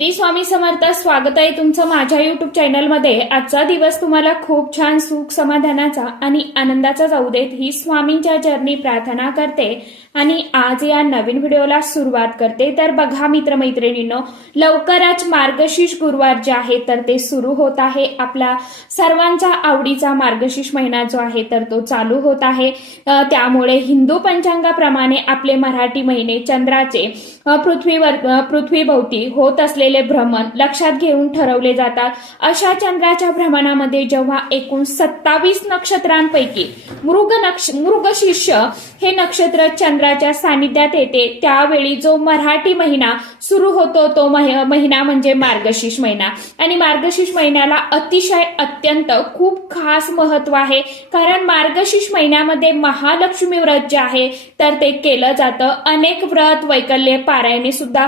श्री स्वामी समर्थ स्वागत आहे तुमचं माझ्या युट्यूब चॅनलमध्ये आजचा दिवस तुम्हाला खूप छान सुख समाधानाचा आणि आनंदाचा जाऊ देत ही स्वामींच्या चरणी प्रार्थना करते. आणि आज या नवीन व्हिडिओला सुरुवात करते. तर बघा मित्रमैत्रिणींनो लवकरच मार्गशीर्ष गुरुवार जे आहे तर ते सुरू होत आहे. आपला सर्वांचा आवडीचा मार्गशीर्ष महिना जो आहे तर तो चालू होत आहे. त्यामुळे हिंदू पंचांगाप्रमाणे आपले मराठी महिने चंद्राचे पृथ्वीवर पृथ्वीभोवती होत असले असलेले भ्रमण लक्षात घेऊन ठरवले जातात. अशा चंद्राच्या भ्रमणामध्ये जेव्हा एकूण सत्तावीस नक्षत्रांपैकी मृग नक्ष मृगशीर्ष हे नक्षत्र चंद्राच्या सानिध्यात येते त्यावेळी जो मराठी महिना सुरू होतो तो महिना म्हणजे मार्गशीर्ष महिना. आणि मार्गशीर्ष महिन्याला अतिशय अत्यंत खूप खास महत्त्व आहे. कारण मार्गशीर्ष महिन्यामध्ये महालक्ष्मी व्रत जे आहे तर ते केलं जातं. अनेक व्रत वैकल्य पारायणे सुद्धा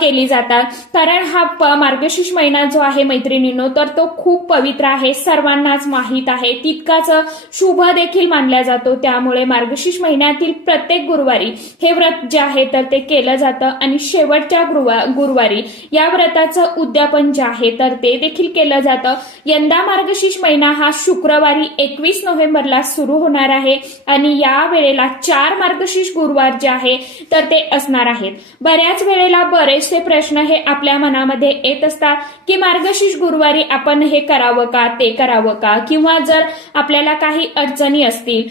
केली जातात. कारण हा मार्गशीर्ष महिना जो आहे मैत्रिणींनो तर तो खूप पवित्र आहे सर्वांनाच माहीत आहे. तितकाच शुभ देखील मानला जातो. त्यामुळे मार्गशीर्ष महिन्यातील प्रत्येक गुरुवारी हे व्रत जे आहे तर ते केलं जातं. आणि शेवटच्या गुरुवारी या व्रताचं उद्यापन जे आहे तर ते देखील केलं जातं. यंदा मार्गशीर्ष महिना हा शुक्रवारी एकवीस नोव्हेंबरला सुरू होणार आहे. आणि या वेळेला चार मार्गशीर्ष गुरुवार जे आहे तर ते असणार आहेत. बऱ्याच वेळेला बरेचसे प्रश्न हे आपल्या मनामध्ये येत असतात की मार्गशीर्ष गुरुवारी आपण हे करावं का ते करावं का? किंवा जर आपल्याला काही अडचणी असतील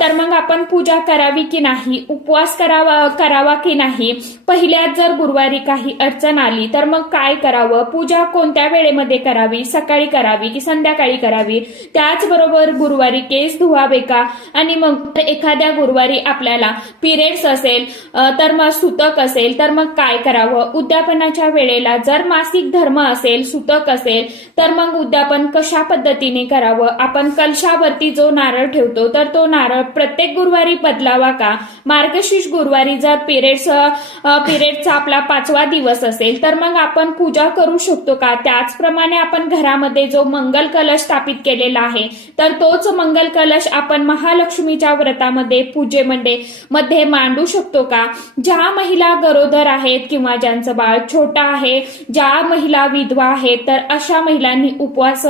तर मग आपण पूजा करावी की नाही उपवास करावा करावा की नाही? पहिल्या जर गुरुवारी काही अडचण आली तर मग काय करावं? पूजा कोणत्या वेळेमध्ये करावी? सकाळी करावी की संध्याकाळी करावी? त्याचबरोबर गुरुवारी केस धुवावे का? आणि मग एखाद्या गुरुवारी आपल्याला पिरियड्स असेल तर मग सुतक असेल तर मग काय करावं? उद्यापनाच्या वेळेला जर मासिक धर्म असेल सुतक असेल तर मग उद्यापन कशा पद्धतीने करावं? आपण कलशावरती जो नारळ ठेवतो तर तो नारळ प्रत्येक गुरुवारी बदलावा का? मार्गशीर्ष गुरुवारी जर पिरियड्स पिरियडचा आपला पाचवा दिवस असेल तर मग आपण पूजा करू शकतो का? त्याचप्रमाणे आपण घरामध्ये जो मंगल कलश स्थापित केलेला आहे तर तोच मंगल कलश आपण महालक्ष्मीच्या व्रतामध्ये पूजेमध्ये मध्ये मांडू शकतो का? ज्या महिला गरोदर आहेत किंवा ज्यांचं बाळ छोटं आहे ज्या महिला विधवा आहेत तर अशा महिलांनी उपवास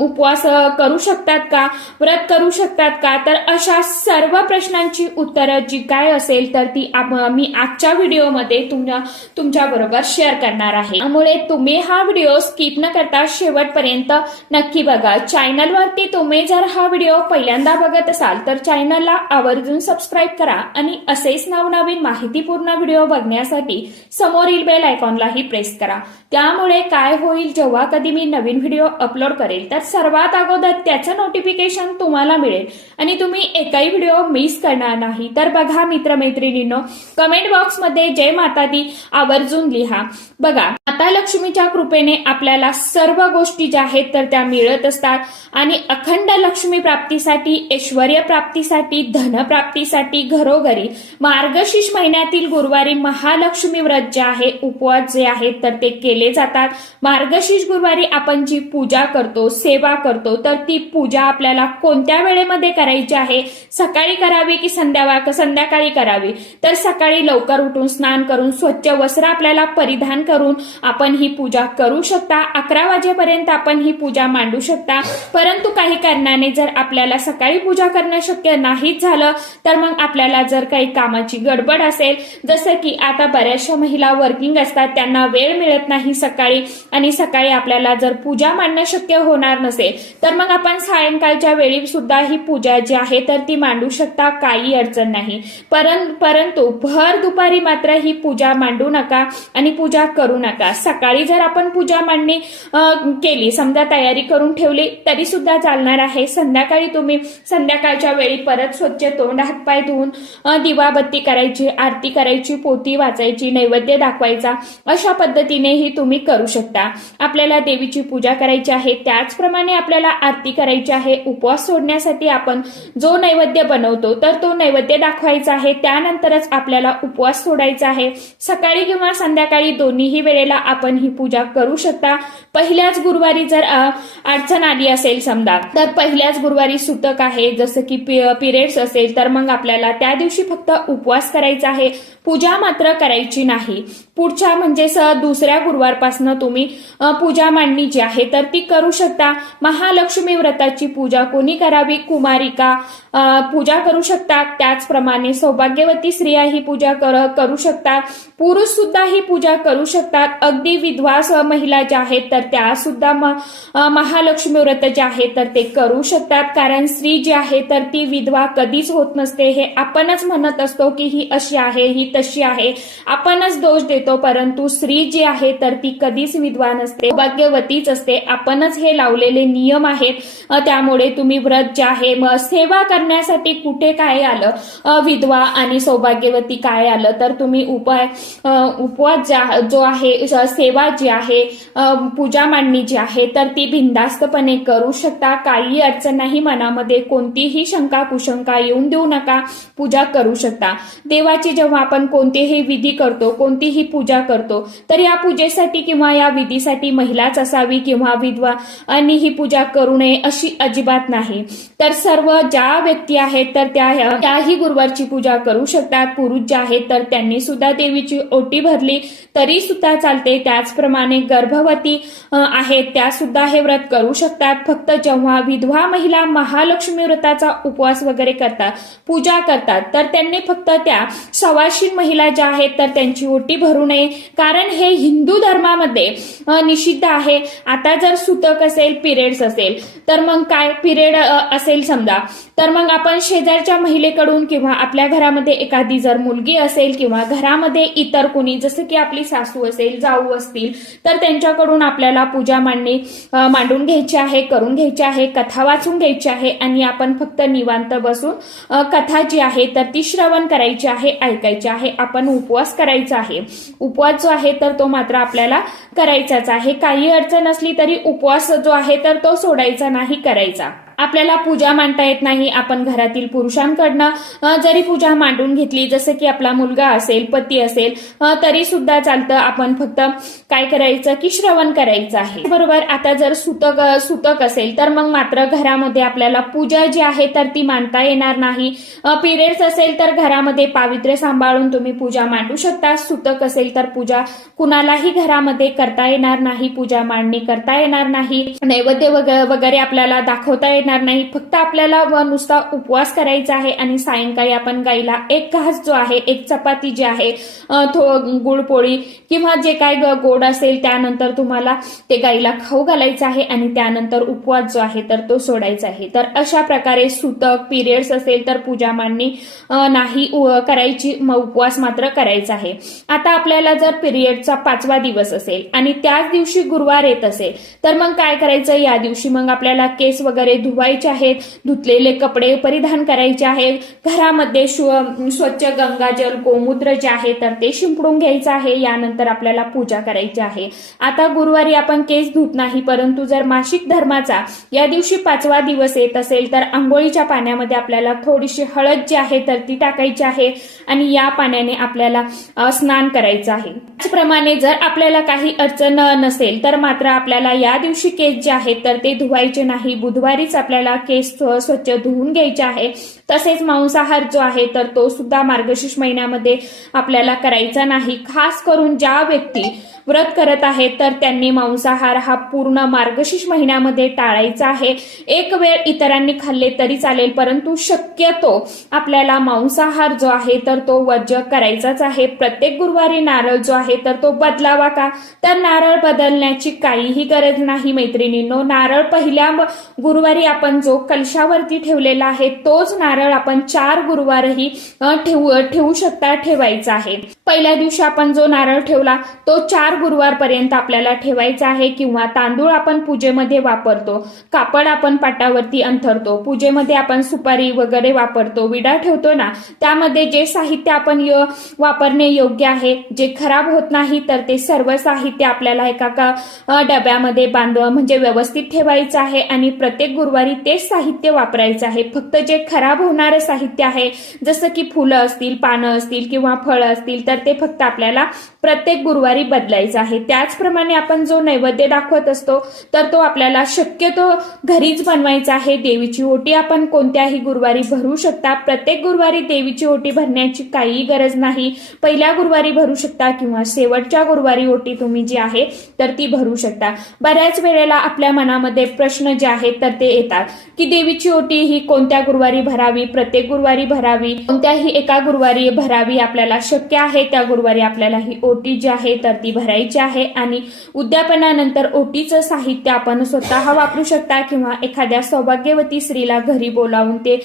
उपवास करू शकतात का? व्रत करू शकतात का? तर अशा सर्व प्रश्नांची उत्तरं जी काय असेल तर ती मी आजच्या व्हिडिओमध्ये तुमच्या तुमच्या बरोबर शेअर करणार आहे. त्यामुळे तुम्ही हा व्हिडिओ स्किप न करता शेवटपर्यंत नक्की बघा. चॅनलवरती तुम्ही जर हा व्हिडिओ पहिल्यांदा बघत असाल तर चॅनलला आवर्जून सबस्क्राईब करा. आणि असेच नवनवीन माहितीपूर्ण व्हिडिओ बघण्यासाठी समोरील बेल आयकॉनलाही प्रेस करा. त्यामुळे काय होईल जेव्हा कधी मी नवीन व्हिडिओ अपलोड करेल तर सर्वात अगोदर त्याचं नोटिफिकेशन तुम्हाला मिळेल. आणि तुम्ही एकही व्हिडिओ मिस करणार नाही. तर बघा मित्रमैत्रिणींनो कमेंट बॉक्समध्ये जय माता दी आवर्जून लिहा. बघा माता लक्ष्मीच्या कृपेने आपल्याला सर्व गोष्टी ज्या आहेत तर त्या मिळत असतात. आणि अखंड लक्ष्मी प्राप्तीसाठी ऐश्वर प्राप्तीसाठी धन प्राप्तीसाठी घरोघरी मार्गशीर्ष महिन्यातील गुरुवारी महालक्ष्मी व्रत जे आहे उपवास जे आहे आहेत तर ते केले जातात. मार्गशीर्ष गुरुवारी आपण जी पूजा करतो सेवा करतो तर ती पूजा आपल्याला कोणत्या वेळेमध्ये करायची आहे? सकाळी करावी की संध्याकाळ संध्याकाळी करावी? तर सकाळी लवकर उठून स्नान करून स्वच्छ वस्त्र आपल्याला परिधान करून आपण ही पूजा करू शकता. अकरा वाजेपर्यंत आपण ही पूजा मांडू शकता. परंतु काही कारणाने जर आपल्याला सकाळी पूजा करणं शक्य नाहीच झालं तर मग आपल्याला जर काही कामाची गडबड असेल जसं की आता बऱ्याचशा महिला वर्किंग असतात त्यांना वेळ मिळत नाही सकाळी आणि सकाळी आपल्याला जर पूजा मांडणं शक्य होणार नसेल तर मग आपण सायंकाळच्या वेळी सुद्धा ही पूजा जी आहे तर ती मांडू शकता काही अडचण नाही. परं परंतु भर दुपारी मात्र ही पूजा मांडू नका आणि पूजा करू नका. सकाळी जर आपण पूजा मांडणी केली समजा तयारी करून ठेवली तरी सुद्धा चालणार आहे. संध्याकाळी तुम्ही संध्याकाळच्या वेळी परत स्वच्छ तोंड हातपाय धुवून दिवाबत्ती करायची आरती करायची पोती वाचायची नैवेद्य दाखवायचा अशा पद्धतीनेही तुम्ही करू शकता. आपल्याला देवीची पूजा करायची आहे. त्याचप्रमाणे आपल्याला आरती करायची आहे. उपवास सोडण्यासाठी आपण जो नैवेद्य बनवतो तर तो नैवेद्य दाखवायचा आहे. त्यानंतरच आपल्याला उपवास सोडायचा आहे. सकाळी किंवा संध्याकाळी दोन्हीही वेळेला आपण ही पूजा करू शकता. पहिल्याच गुरुवारी जर अडचण आली असेल समजा तर पहिल्याच गुरुवारी सुतक आहे. जसं की पिरियड्स असेल तर मग आपल्याला त्या दिवशी फक्त उपवास करायचा आहे. पूजा मात्र करायची नाही. पुढच्या म्हणजे स दुसऱ्या गुरुवारपासनं तुम्ही पूजा मांडणी जी आहे तर ती करू शकता. महालक्ष्मी व्रताची पूजा कोणी करावी? कुमारिका पूजा करू शकतात त्याचप्रमाणे सौभाग्यवती स्त्रिया ही पूजा कर- करू शकतात पुरुष सुद्धा ही पूजा करू शकतात. अगदी विधवा महिला ज्या आहेत तर त्या सुद्धा म- महालक्ष्मी व्रत जे आहे तर ते करू शकतात. कारण स्त्री जी आहे तर ती विधवा कधीच होत नसते. हे आपणच म्हणत असतो की ही अशी आहे ही तशी आहे. आपणच दोष देतो. परंतु स्त्री जी आहे तर ती कधीच विधवा नसते सौभाग्यवतीच असते. आपणच हे लावलेले नियम आहेत. त्यामुळे तुम्ही व्रत जे आहे सेवा करण्यासाठी कुठे काय आलं? विधवा आणि सौभाग्यवती काय आलं? तर तुम्ही उपाय उपवास जो आहे सेवा जी आहे पूजा मांडणी जी आहे तर ती बिंदास्तपणे करू शकता. काही अडचण नाही मनामध्ये. कोणतीही शंका कुशंका येऊन देऊ नका. पूजा करू शकता. देवाची जेव्हा आपण कोणतेही विधी करतो कोणतीही पूजा करतो. तर या पूजेसाठी किंवा या विधीसाठी महिलाच असावी किंवा विधवा आणि ही पूजा करू नये अशी अजिबात नाही. तर सर्व ज्या व्यक्ती आहेत तर त्या त्याही गुरुवारची पूजा करू शकतात. पुरुष जे आहेत तर त्यांनी सुद्धा देवीची ओटी भरली तरी सुद्धा चालते. त्याचप्रमाणे गर्भवती आहेत त्या सुद्धा हे व्रत करू शकतात. फक्त जेव्हा विधवा महिला महालक्ष्मी व्रताचा उपवास वगैरे करतात पूजा करतात तर त्यांनी फक्त त्या सवाशीन महिला ज्या आहेत तर त्यांची ओटी भरून करू नये. कारण हे हिंदू धर्मामध्ये निषिद्ध आहे. आता जर सुतक असेल पिरियड्स असेल तर मग काय? पिरियड असेल समजा. तर मग आपण शेजारच्या महिलेकडून किंवा आपल्या घरामध्ये एखादी जर मुलगी असेल किंवा घरामध्ये इतर कोणी जसं की आपली सासू असेल जाऊ असतील तर त्यांच्याकडून आपल्याला पूजा मांडणी मांडून घ्यायची आहे करून घ्यायची आहे कथा वाचून घ्यायची आहे आणि आपण फक्त निवांत बसून कथा जी आहे तर ती श्रवण करायची आहे ऐकायची आहे आपण उपवास करायचा आहे. उपवास जो आहे तर तो मात्र आपल्याला करायचाच आहे. काही अडचण असली तरी उपवास जो आहे तर तो सोडायचा नाही करायचा. आपल्याला पूजा मांडता येत नाही. आपण घरातील पुरुषांकडनं जरी पूजा मांडून घेतली जसं की आपला मुलगा असेल पती असेल तरी सुद्धा चालतं. आपण फक्त काय करायचं की श्रवण करायचं आहे. बरोबर आता जर सुतक सुतक असेल तर मग मात्र घरामध्ये आपल्याला पूजा जी आहे तर ती मांडता येणार नाही. पिरियड्स असेल तर घरामध्ये पावित्र्य सांभाळून तुम्ही पूजा मांडू शकता. सुतक असेल तर पूजा कुणालाही घरामध्ये करता येणार नाही. पूजा मांडणी करता येणार नाही. नैवेद्य वगैरे आपल्याला दाखवता येत येणार नाही. फक्त आपल्याला नुसता उपवास करायचा आहे आणि सायंकाळी आपण गाईला एक घास जो आहे एक चपाती जी आहे थो गुळपोळी किंवा जे काय गोड असेल त्यानंतर तुम्हाला ते गाईला खाऊ घालायचं आहे आणि त्यानंतर उपवास जो आहे तर तो सोडायचा आहे. तर अशा प्रकारे सुतक पिरियड्स असेल तर पूजा मांडणी नाही करायची उपवास मात्र करायचा आहे. आता आपल्याला जर पिरियडचा पाचवा दिवस असेल आणि त्याच दिवशी गुरुवार येत असेल तर मग काय करायचं? या दिवशी मग आपल्याला केस वगैरे धुवायचे आहेत धुतलेले कपडे परिधान करायचे आहेत. घरामध्ये स्वच्छ गंगाजल गोमूत्र जे आहे तर ते शिंपडून घ्यायचं आहे. यानंतर आपल्याला पूजा करायची आहे. आता गुरुवारी आपण केस धुत नाही परंतु जर मासिक धर्माचा या दिवशी पाचवा दिवस येत असेल तर आंघोळीच्या पाण्यामध्ये आपल्याला थोडीशी हळद जी आहे तर ती टाकायची आहे आणि या पाण्याने आपल्याला स्नान करायचं आहे. त्याचप्रमाणे जर आपल्याला काही अडचण नसेल तर मात्र आपल्याला या दिवशी केस जे आहेत तर ते धुवायचे नाही. बुधवारीच आपल्याला केस स्वच्छ धुवून घ्यायचे आहे. तसेच मांसाहार जो आहे तर तो सुद्धा मार्गशीर्ष महिन्यामध्ये आपल्याला करायचा नाही. खास करून ज्या व्यक्ती व्रत करत आहेत तर त्यांनी मांसाहार हा पूर्ण मार्गशीर्ष महिन्यामध्ये टाळायचा आहे. एक वेळ इतरांनी खाल्ले तरी चालेल परंतु शक्यतो आपल्याला मांसाहार जो आहे तर तो वर्ज्य करायचाच आहे. प्रत्येक गुरुवारी नारळ जो आहे तर तो बदलावा का? तर नारळ बदलण्याची काहीही गरज नाही मैत्रिणींनो. नारळ पहिल्या गुरुवारी आपण जो कलशावरती ठेवलेला आहे तोच नारळ आपण चार गुरुवारही ठेवू ठेवू शकता ठेवायचा आहे. पहिल्या दिवशी आपण जो नारळ ठेवला तो चार गुरुवारपर्यंत आपल्याला ठेवायचा आहे किंवा तांदूळ आपण पूजेमध्ये वापरतो कापड आपण पाटावरती अंथरतो पूजेमध्ये आपण सुपारी वगैरे वापरतो विडा ठेवतो ना त्यामध्ये जे साहित्य आपण यो वापरणे योग्य आहे जे खराब होत नाही तर ते सर्व साहित्य आपल्याला एका का डब्यामध्ये बांध म्हणजे व्यवस्थित ठेवायचं आहे आणि प्रत्येक गुरुवारी तेच साहित्य वापरायचं आहे. फक्त जे खराब होणारं साहित्य आहे. जसं की फुलं असतील पानं असतील किंवा फळं असतील तर ते फक्त आपल्याला प्रत्येक गुरुवारी बदलायचं आहे. त्याचप्रमाणे आपण जो नैवेद्य दाखवत असतो तर तो आपल्याला शक्यतो घरीच बनवायचा आहे. देवीची ओटी आपण कोणत्याही गुरुवारी भरू शकता. प्रत्येक गुरुवारी देवीची ओटी भरण्याची काहीही गरज नाही. पहिल्या गुरुवारी भरू शकता किंवा शेवटच्या गुरुवारी ओटी तुम्ही जी आहे तर ती भरू शकता. बऱ्याच वेळेला आपल्या मनामध्ये प्रश्न जे आहेत तर ते येतात. की देवीची ओटी ही कोणत्या गुरुवारी भरावी? प्रत्येक गुरुवारी भरावी. कोणत्याही एका गुरुवारी भरावी आपल्याला शक्य आहे त्या गुरुवारी आपल्याला ही ओटी जी आहे तर ती भरायची आहे. आणि उद्यापनानंतर ओटीचं साहित्य आपण स्वतः वापरू शकता किंवा एखाद्या सौभाग्यवती स्त्रीला घरी बोलावून ते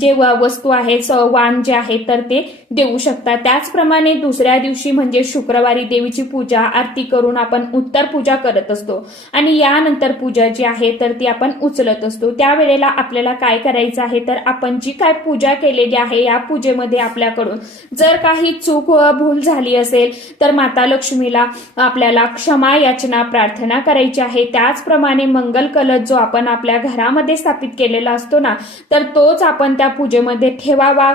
जे वस्तू आहेत वाण जे आहे तर ते देऊ शकता. त्याचप्रमाणे दुसऱ्या दिवशी म्हणजे शुक्रवारी देवीची पूजा आरती करून आपण उत्तर पूजा करत असतो. आणि यानंतर पूजा जी आहे तर ती आपण उचलत असतो. त्यावेळेला आपल्याला काय करायचं आहे तर आपण जी काय पूजा केलेली आहे या पूजेमध्ये आपल्याकडून जर काही चूक व भूल झाली असेल तर माता लक्ष्मीला आपल्याला क्षमा याचना प्रार्थना करायची आहे. त्याचप्रमाणे मंगल कलश जो आपण आपल्या घरामध्ये स्थापित केलेला असतो ना तर तोच आपण त्या पूजेमध्ये ठेवावा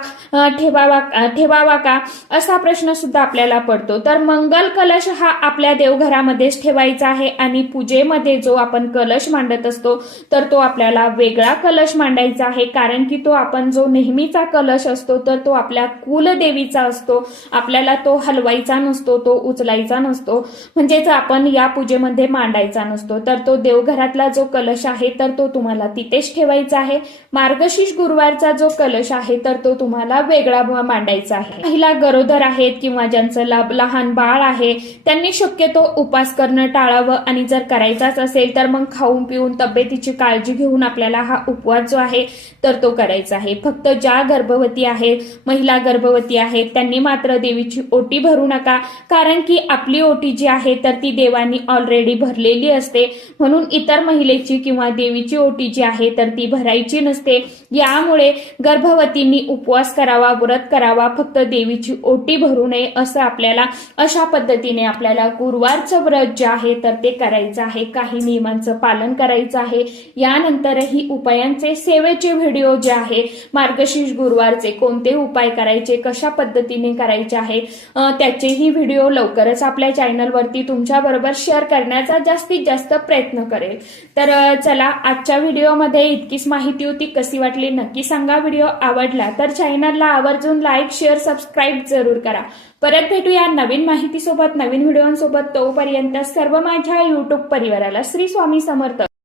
ठेवावा ठेवावा का? असा प्रश्न सुद्धा आपल्याला पडतो. तर मंगल कलश हा आपल्या देवघरामध्येच ठेवायचा आहे आणि पूजेमध्ये जो आपण कलश मांडत असतो तर तो आपल्याला वेगळा कलश मांडायचा आहे. कारण की तो आपण जो नेहमीचा कलश असतो तर तो आपल्या कुलदेवीचा असतो. आपल्याला तो हलवायचा नसतो तो उचलायचा नसतो. म्हणजेच आपण या पूजेमध्ये मांडायचा नसतो. तर तो देवघरातला जो कलश आहे तर तो तुम्हाला तिथेच ठेवायचा आहे. मार्गशीर्ष गुरुवारचा जो कलश आहे तर तो तुम्हाला वेगळा मांडायचा आहे. महिला गरोदर आहेत किंवा ज्यांचं लहान बाळ आहे त्यांनी शक्यतो उपास करणं टाळावं. आणि जर करायचाच असेल तर मग खाऊन पिऊन तब्येतीची काळजी घेऊन आपल्याला हा उपवास जो आहे तर तो करायचा. आहे. फक्त ज्या गर्भवती आहेत महिला गर्भवती आहेत त्यांनी मात्र देवीची ओटी भरू नका. कारण की आपली ओटी जी आहे तर ती देवानी ऑलरेडी भरलेली असते. म्हणून इतर महिलेची किंवा देवीची ओटी जी आहे तर ती भरायची नसते. यामुळे गर्भवतींनी उपवास करावा व्रत करावा फक्त देवीची ओटी भरू नये असं आपल्याला अशा पद्धतीने आपल्याला गुरुवारचं व्रत जे आहे तर ते करायचं आहे. काही नियमांचं पालन करायचं आहे. यानंतरही उपायांचे सेवेचे व्हिडिओ जे आहे मार्गशीर्ष गुरुवारचे कोणते उपाय करायचे कशा पद्धतीने करायचे आहे त्याचेही व्हिडिओ लवकरच आपल्या चॅनलवरती तुमच्या बरोबर शेअर करण्याचा जास्तीत जास्त प्रयत्न करेल. तर चला आजच्या व्हिडिओमध्ये इतकीच माहिती होती. कशी वाटली नक्की सांगा. व्हिडिओ आवडला तर चॅनलला आवर्जून लाईक शेअर सबस्क्राईब जरूर करा. परत भेटूया नवीन माहितीसोबत नवीन व्हिडिओसोबत. तोपर्यंत सर्व माझ्या युट्यूब परिवाराला श्री स्वामी समर्थ.